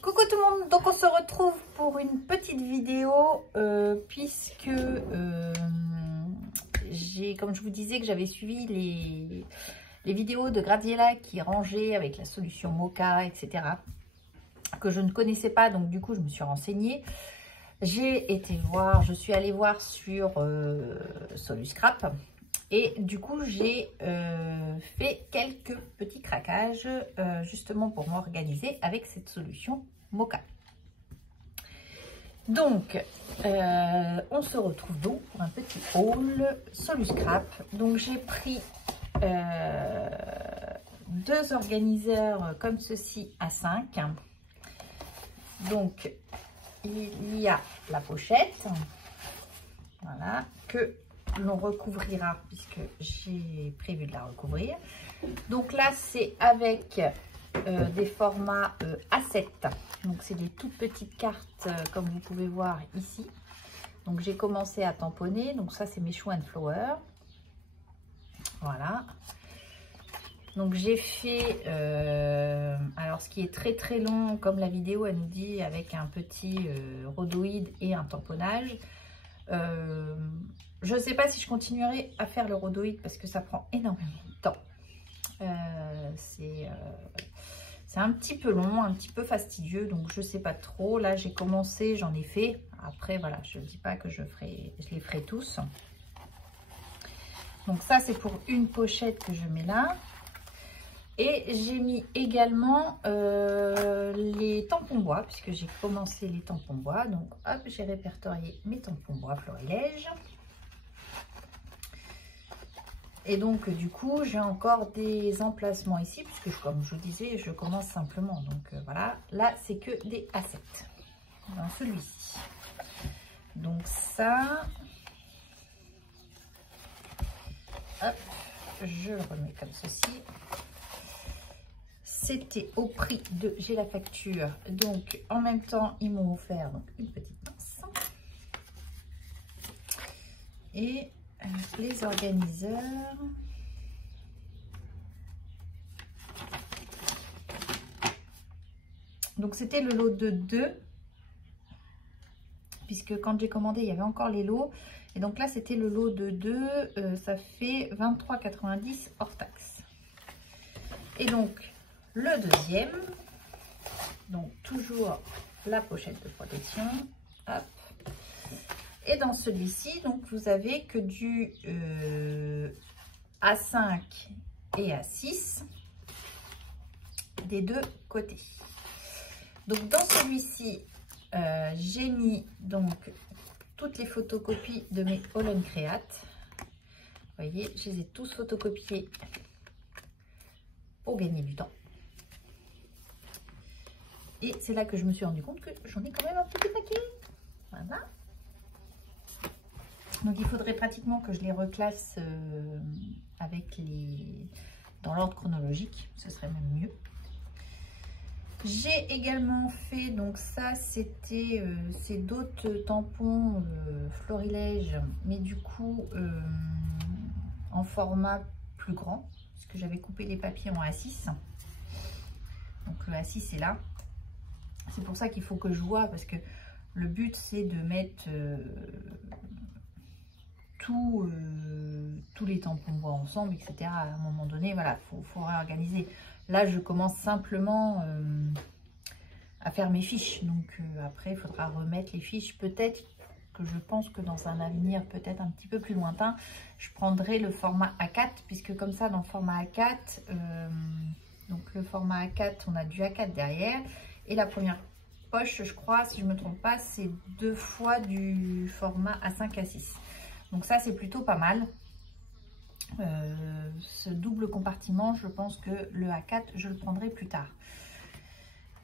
Coucou tout le monde, donc on se retrouve pour une petite vidéo puisque comme je vous disais que j'avais suivi les vidéos de Graziella qui rangeait avec la solution Moka, etc. que je ne connaissais pas, donc du coup je me suis renseignée. Je suis allée voir sur Soluscrap et du coup j'ai fait quelques petits craquages justement pour m'organiser avec cette solution Moka. Donc on se retrouve donc pour un petit haul Soluscrap. Donc j'ai pris deux organiseurs comme ceci à 5. Donc il y a la pochette, voilà, que l'on recouvrira puisque j'ai prévu de la recouvrir. Donc là c'est avec des formats A7, donc c'est des toutes petites cartes comme vous pouvez voir ici. Donc j'ai commencé à tamponner, donc ça c'est mes Show and Flower, voilà. Donc j'ai fait, alors ce qui est très très long, comme la vidéo elle nous dit, avec un petit rhodoïde et un tamponnage. Je ne sais pas si je continuerai à faire le rhodoïde parce que ça prend énormément de temps. C'est un petit peu long, un petit peu fastidieux, donc je ne sais pas trop. Là j'ai commencé, j'en ai fait. Après voilà, je ne dis pas que je les ferai tous. Donc ça c'est pour une pochette que je mets là. Et j'ai mis également les tampons bois, puisque j'ai commencé les tampons bois. Donc hop, j'ai répertorié mes tampons bois florilège. Et donc du coup, j'ai encore des emplacements ici, puisque comme je vous disais, je commence simplement. Donc voilà, là c'est que des A7 dans celui-ci. Donc ça, hop, je le remets comme ceci. C'était au prix de, j'ai la facture, donc en même temps ils m'ont offert donc une petite pince et les organiseurs. Donc c'était le lot de 2, puisque quand j'ai commandé il y avait encore les lots, et donc là c'était le lot de 2, ça fait 23,90 hors taxe. Et donc le deuxième, donc toujours la pochette de protection, hop. Et dans celui-ci, donc vous avez que du A5 et A6 des deux côtés. Donc dans celui-ci, j'ai mis donc toutes les photocopies de mes Holland Create. Vous voyez, je les ai tous photocopiés pour gagner du temps. Et c'est là que je me suis rendu compte que j'en ai quand même un petit paquet. Voilà. Donc il faudrait pratiquement que je les reclasse dans l'ordre chronologique. Ce serait même mieux. J'ai également fait, donc ça c'était c'est d'autres tampons florilège, mais du coup en format plus grand, puisque j'avais coupé les papiers en A6. Donc le A6 est là. C'est pour ça qu'il faut que je vois, parce que le but c'est de mettre tous les tampons bois ensemble, etc. À un moment donné, voilà, faut réorganiser. Là, je commence simplement à faire mes fiches. Donc après, il faudra remettre les fiches. Peut-être que je pense que dans un avenir peut-être un petit peu plus lointain, je prendrai le format A4, puisque comme ça, dans le format A4, donc le format A4, on a du A4 derrière. Et la première poche, je crois, si je ne me trompe pas, c'est 2 fois du format A5, A6. Donc ça, c'est plutôt pas mal. Ce double compartiment, je pense que le A4, je le prendrai plus tard.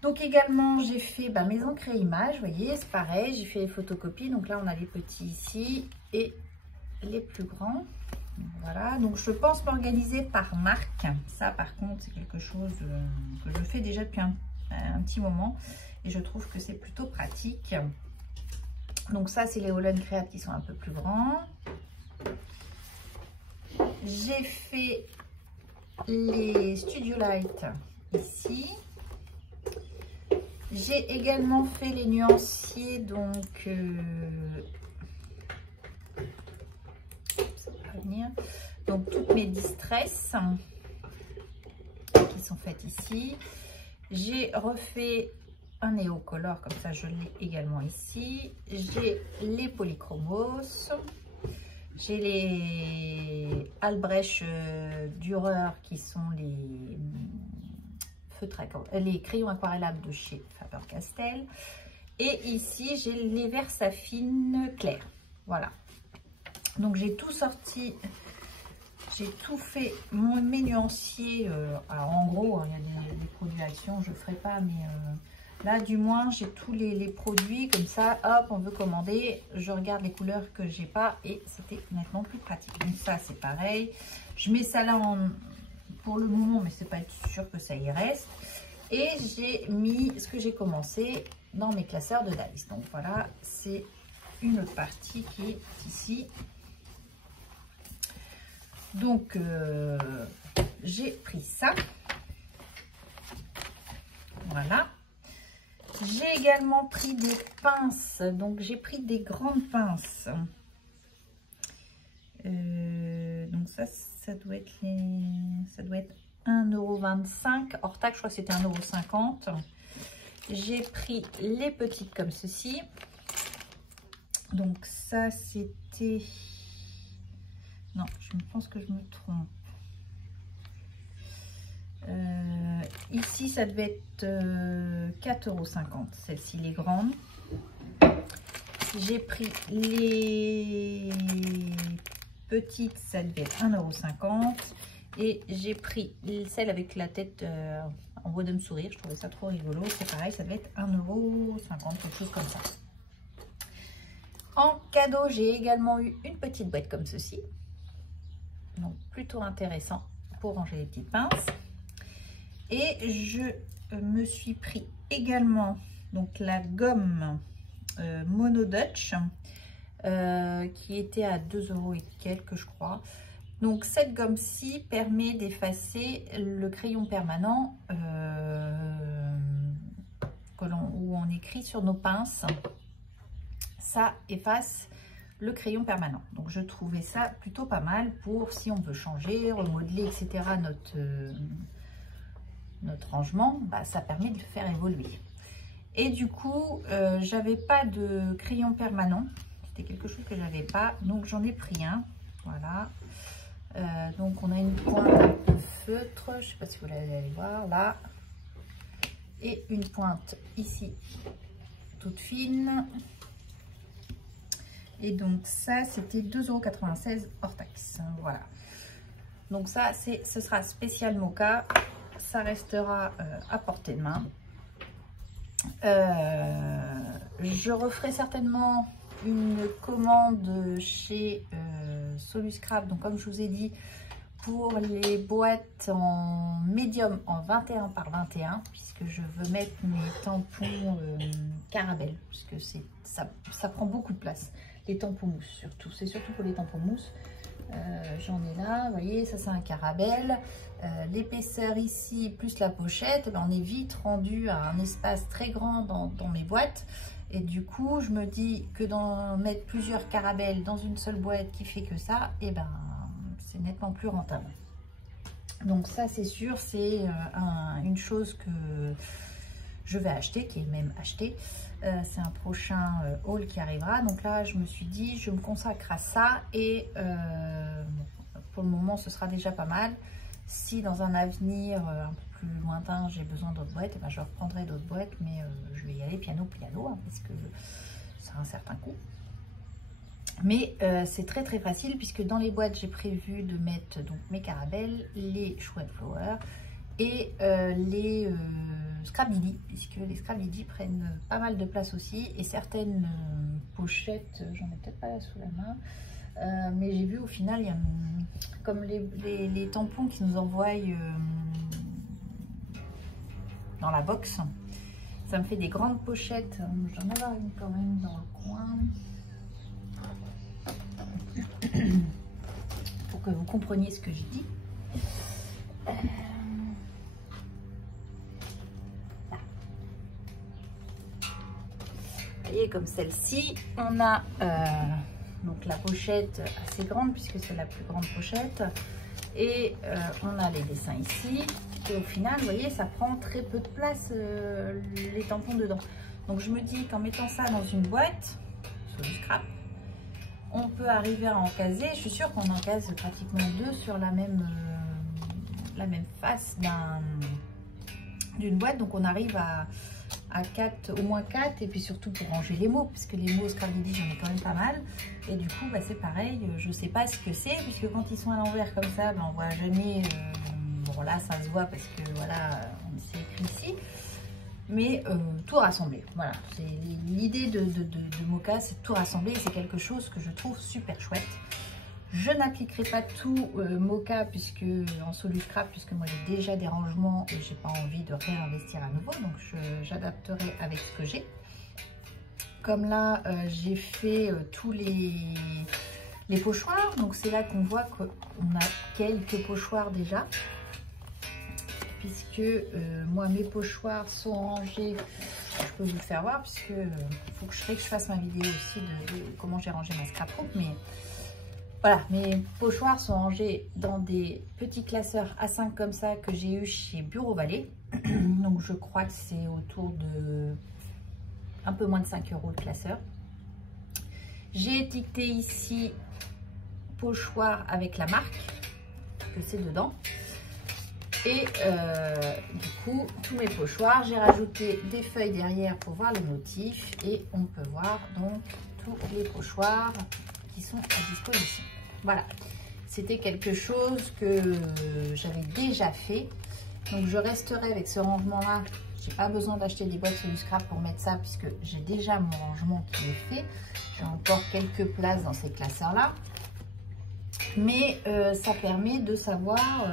Donc également, j'ai fait mes encres images. Vous voyez, c'est pareil, j'ai fait les photocopies. Donc là, on a les petits ici et les plus grands. Voilà, donc je pense m'organiser par marque. Ça, par contre, c'est quelque chose que je fais déjà depuis un petit moment et je trouve que c'est plutôt pratique. Donc ça c'est les Holland Create qui sont un peu plus grands. J'ai fait les Studio Light ici. J'ai également fait les nuanciers, donc ça va venir. Donc toutes mes distress qui sont faites ici. J'ai refait un néocolor, comme ça je l'ai également ici. J'ai les polychromos. J'ai les Albrecht Dürer qui sont les les crayons aquarellables de chez Faber-Castell. Et ici, j'ai les Versafine clairs. Voilà. Donc, j'ai tout sorti. J'ai tout fait, mes nuanciers. Alors, en gros, il y a des produits Action, je ne ferai pas, mais là, du moins, j'ai tous les produits. Comme ça, hop, on veut commander. Je regarde les couleurs que j'ai pas et c'était nettement plus pratique. Donc, ça, c'est pareil. Je mets ça là pour le moment, mais c'est pas sûr que ça y reste. Et j'ai mis ce que j'ai commencé dans mes classeurs de Dies. Donc, voilà, c'est une autre partie qui est ici. Donc, j'ai pris ça. Voilà. J'ai également pris des pinces. Donc, j'ai pris des grandes pinces. Donc, ça doit être 1,25 €. Hors taxe, je crois que c'était 1,50 €. J'ai pris les petites comme ceci. Donc, ça, c'était... Non, je pense que je me trompe. Ici, ça devait être 4,50 €. Celle-ci, les grandes. J'ai pris les petites, ça devait être 1,50 €. Et j'ai pris celle avec la tête en bonhomme sourire. Je trouvais ça trop rigolo. C'est pareil, ça devait être 1,50 €, quelque chose comme ça. En cadeau, j'ai également eu une petite boîte comme ceci. Donc, plutôt intéressant pour ranger les petites pinces. Et je me suis pris également donc la gomme Mono Dutch qui était à 2 € et quelques, je crois. Donc, cette gomme-ci permet d'effacer le crayon permanent où on écrit sur nos pinces. Ça efface le crayon permanent. Donc, je trouvais ça plutôt pas mal pour si on veut changer, remodeler, etc. notre rangement, bah, ça permet de le faire évoluer. Et du coup, j'avais pas de crayon permanent. C'était quelque chose que j'avais pas. Donc, j'en ai pris un. Voilà. Donc, on a une pointe un peu feutre. Je sais pas si vous allez voir là. Et une pointe ici, toute fine. Et donc ça, c'était 2,96 € hors taxe. Voilà. Donc ça, ce sera spécial Mocha. Ça restera à portée de main. Je referai certainement une commande chez Soluscrap. Donc comme je vous ai dit, pour les boîtes en médium en 21 par 21, puisque je veux mettre mes tampons Caramel, puisque ça prend beaucoup de place. Les tampons mousse surtout, c'est surtout pour les tampons mousse. J'en ai là, vous voyez, ça c'est un Caramel. L'épaisseur ici plus la pochette, ben, on est vite rendu à un espace très grand dans mes boîtes. Et du coup, je me dis que mettre plusieurs Caramel dans une seule boîte qui fait que ça, et ben c'est nettement plus rentable. Donc ça c'est sûr, c'est une chose que je vais acheter, qui est même acheté. C'est un prochain haul qui arrivera. Donc là, je me suis dit, je me consacre à ça. Et pour le moment, ce sera déjà pas mal. Si dans un avenir un peu plus lointain, j'ai besoin d'autres boîtes, et ben, je reprendrai d'autres boîtes. Mais je vais y aller piano, hein, parce que ça a un certain coût. Mais c'est très très facile, puisque dans les boîtes, j'ai prévu de mettre donc mes Caramel, les Chou and Flower et les Scrap Didi, puisque les Scrap Didi prennent pas mal de place aussi, et certaines pochettes, j'en ai peut-être pas là sous la main, mais j'ai vu au final, il y a comme les tampons qui nous envoient dans la box, ça me fait des grandes pochettes. J'en ai avoir une quand même dans le coin pour que vous compreniez ce que je dis. Vous voyez, comme celle-ci, on a donc la pochette assez grande puisque c'est la plus grande pochette. Et on a les dessins ici. Et au final, vous voyez, ça prend très peu de place, les tampons dedans. Donc je me dis qu'en mettant ça dans une boîte, sur du scrap, on peut arriver à en caser. Je suis sûre qu'on en case pratiquement deux sur la même face d'une boîte. Donc on arrive à 4, au moins 4, et puis surtout pour ranger les mots, puisque les mots Scrabble j'en ai quand même pas mal. Et du coup, bah, c'est pareil, je sais pas ce que c'est, puisque quand ils sont à l'envers comme ça, bah, on voit jamais. Bon, là, ça se voit parce que voilà, c'est écrit ici. Mais tout rassembler, voilà. L'idée de Mocha, c'est de tout rassembler, et c'est quelque chose que je trouve super chouette. Je n'appliquerai pas tout Mocha puisque en solu scrap, puisque moi j'ai déjà des rangements et j'ai pas envie de réinvestir à nouveau, donc j'adapterai avec ce que j'ai. Comme là j'ai fait tous les pochoirs, donc c'est là qu'on voit qu'on a quelques pochoirs déjà, puisque moi mes pochoirs sont rangés. Je peux vous le faire voir puisque faut que je fasse ma vidéo aussi de comment j'ai rangé ma scrapbook, mais voilà, mes pochoirs sont rangés dans des petits classeurs A5 comme ça que j'ai eu chez Bureau Vallée. Donc je crois que c'est autour de un peu moins de 5 € le classeur. J'ai étiqueté ici pochoir avec la marque que c'est dedans. Et du coup, tous mes pochoirs, j'ai rajouté des feuilles derrière pour voir les motifs. Et on peut voir donc tous les pochoirs qui sont à disposition. Voilà, c'était quelque chose que j'avais déjà fait. Donc je resterai avec ce rangement là. J'ai pas besoin d'acheter des boîtes sur du scrap pour mettre ça puisque j'ai déjà mon rangement qui est fait. J'ai encore quelques places dans ces classeurs là. Mais ça permet de savoir,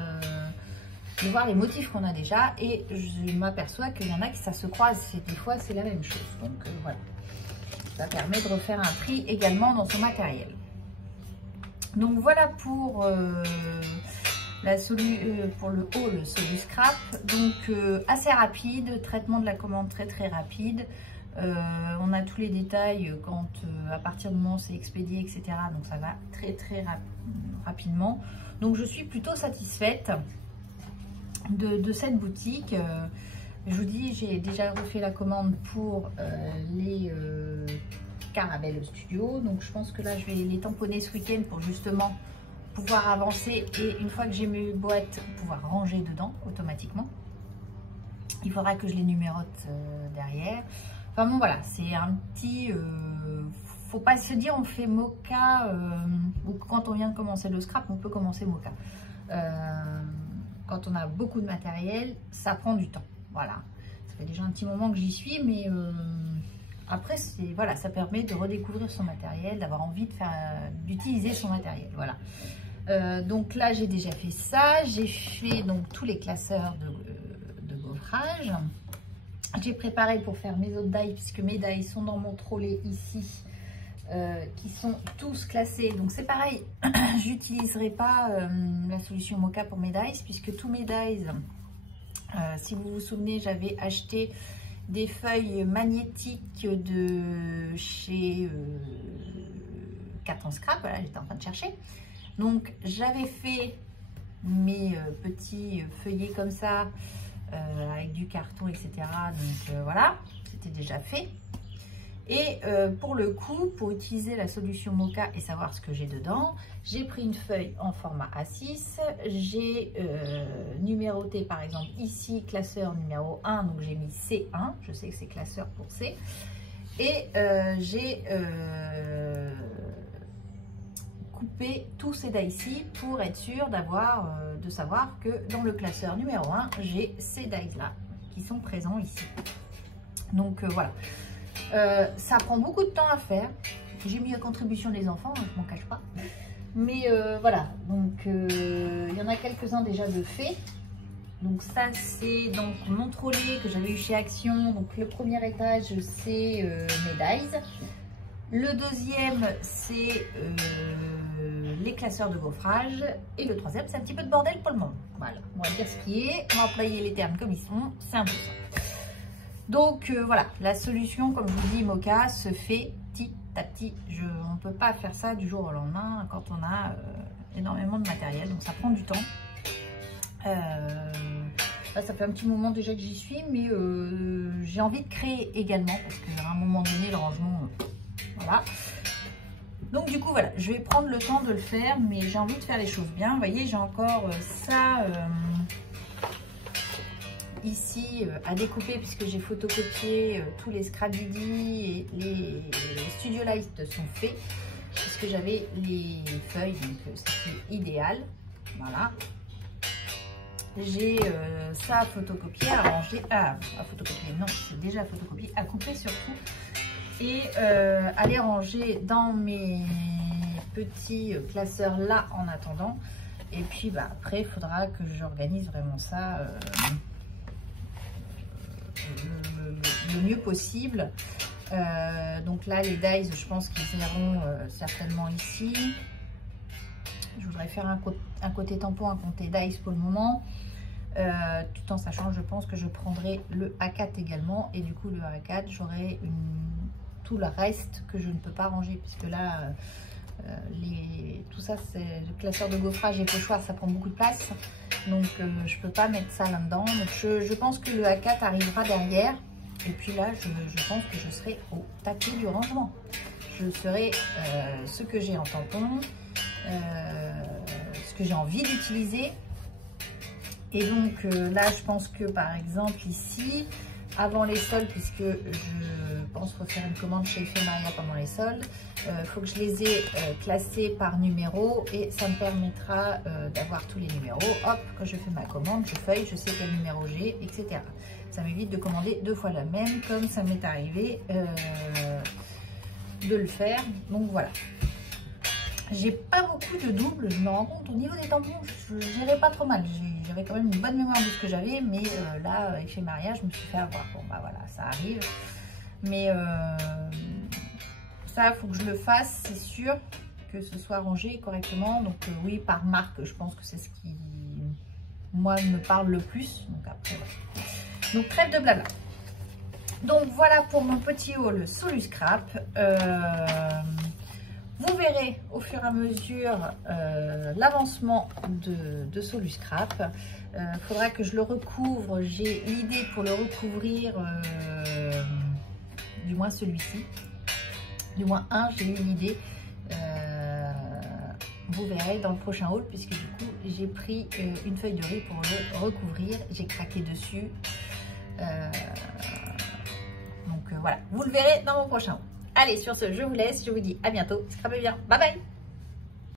de voir les motifs qu'on a déjà. Et je m'aperçois qu'il y en a qui ça se croise. Des fois c'est la même chose. Donc voilà. Ça permet de refaire un tri également dans son matériel. Donc voilà pour, pour le haut, le solu scrap. Donc assez rapide, traitement de la commande très rapide. On a tous les détails quand à partir du moment où c'est expédié, etc. Donc ça va très rapidement. Donc je suis plutôt satisfaite de cette boutique. Je vous dis, j'ai déjà refait la commande pour les Caramel Studio. Donc je pense que là je vais les tamponner ce week-end pour justement pouvoir avancer et une fois que j'ai mes boîtes, pouvoir ranger dedans automatiquement. Il faudra que je les numérote derrière. Enfin bon voilà, c'est un petit... faut pas se dire on fait Mocha ou quand on vient de commencer le scrap, on peut commencer Mocha. Quand on a beaucoup de matériel, ça prend du temps. Voilà, ça fait déjà un petit moment que j'y suis, mais après, voilà, ça permet de redécouvrir son matériel, d'avoir envie d'utiliser son matériel. Voilà. Donc là, j'ai déjà fait ça. J'ai fait donc tous les classeurs de gaufrage. J'ai préparé pour faire mes autres die, puisque mes die sont dans mon trolley ici, qui sont tous classés. Donc c'est pareil, j'utiliserai pas la solution Mocha pour mes dies, puisque tous mes dies, si vous vous souvenez, j'avais acheté des feuilles magnétiques de chez Carton Scrap. Voilà, j'étais en train de chercher. Donc j'avais fait mes petits feuillets comme ça, avec du carton, etc. Donc voilà, c'était déjà fait. Et pour le coup, pour utiliser la solution Mocha et savoir ce que j'ai dedans, j'ai pris une feuille en format A6, j'ai numéroté par exemple ici classeur numéro 1, donc j'ai mis C1, je sais que c'est classeur pour C, et j'ai coupé tous ces die ici pour être sûr de savoir que dans le classeur numéro 1, j'ai ces die là qui sont présents ici. Donc voilà. Ça prend beaucoup de temps à faire. J'ai mis à contribution les enfants, hein, je m'en cache pas. Mais voilà, donc il y en a quelques-uns déjà de faits. Donc ça c'est donc mon trolley que j'avais eu chez Action. Donc le premier étage c'est mes dies. Le deuxième c'est les classeurs de gaufrage. Et le troisième c'est un petit peu de bordel pour le moment. Voilà, on va dire ce qui est. On va employer les termes comme ils sont. C'est un peu ça. Donc voilà, la solution, comme je vous dis, Mocha, se fait petit à petit. On ne peut pas faire ça du jour au lendemain quand on a énormément de matériel, donc ça prend du temps. Là, ça fait un petit moment déjà que j'y suis, mais j'ai envie de créer également, parce qu'à un moment donné, le rangement, voilà. Donc du coup, voilà, je vais prendre le temps de le faire, mais j'ai envie de faire les choses bien. Vous voyez, j'ai encore ça... ici à découper, puisque j'ai photocopié tous les Scrapbuddy et les Studio Light sont faits, puisque j'avais les feuilles, donc c'était idéal. Voilà, j'ai ça à photocopier, à ranger, à photocopier, non, c'est déjà photocopié, à couper surtout, et à les ranger dans mes petits classeurs là en attendant. Et puis bah, après, il faudra que j'organise vraiment ça le mieux possible. Donc là, les dies, je pense qu'ils iront certainement ici. Je voudrais faire un côté tampon, un côté dies pour le moment. Tout en sachant, je pense que je prendrai le A4 également. Et du coup, le A4, j'aurai tout le reste que je ne peux pas ranger. Puisque là, tout ça, c'est le classeur de gaufrage et pochoir, ça prend beaucoup de place. Donc, je ne peux pas mettre ça là-dedans. Donc, je pense que le A4 arrivera derrière. Et puis là, je pense que je serai au taquet du rangement. Je serai ce que j'ai en tampon, ce que j'ai envie d'utiliser. Et donc là, je pense que par exemple ici, avant les soldes, puisque je pense refaire une commande chez Ephéméria pendant les soldes, il faut que je les ai classés par numéro et ça me permettra d'avoir tous les numéros. Hop, quand je fais ma commande, je feuille, je sais quel numéro j'ai, etc. Ça m'évite de commander 2 fois la même, comme ça m'est arrivé de le faire. Donc voilà. J'ai pas beaucoup de doubles, je me rends compte au niveau des tampons, je gérais pas trop mal. J'avais quand même une bonne mémoire de ce que j'avais, mais là, Ephéméria, je me suis fait avoir. Bon, bah voilà, ça arrive. Mais ça, il faut que je le fasse, c'est sûr, que ce soit rangé correctement. Donc oui, par marque, je pense que c'est ce qui, moi, me parle le plus. Donc après, voilà. Donc trêve de blabla. Donc voilà pour mon petit haul Soluscrap. Vous verrez au fur et à mesure l'avancement de Soluscrap. Faudra que je le recouvre. J'ai l'idée pour le recouvrir, du moins celui-ci. Du moins un, j'ai eu l'idée. Vous verrez dans le prochain haul, puisque du coup, j'ai pris une feuille de riz pour le recouvrir. J'ai craqué dessus. Donc voilà, vous le verrez dans mon prochain haul. Allez, sur ce, je vous laisse. Je vous dis à bientôt. Scrapez bien. Bye bye.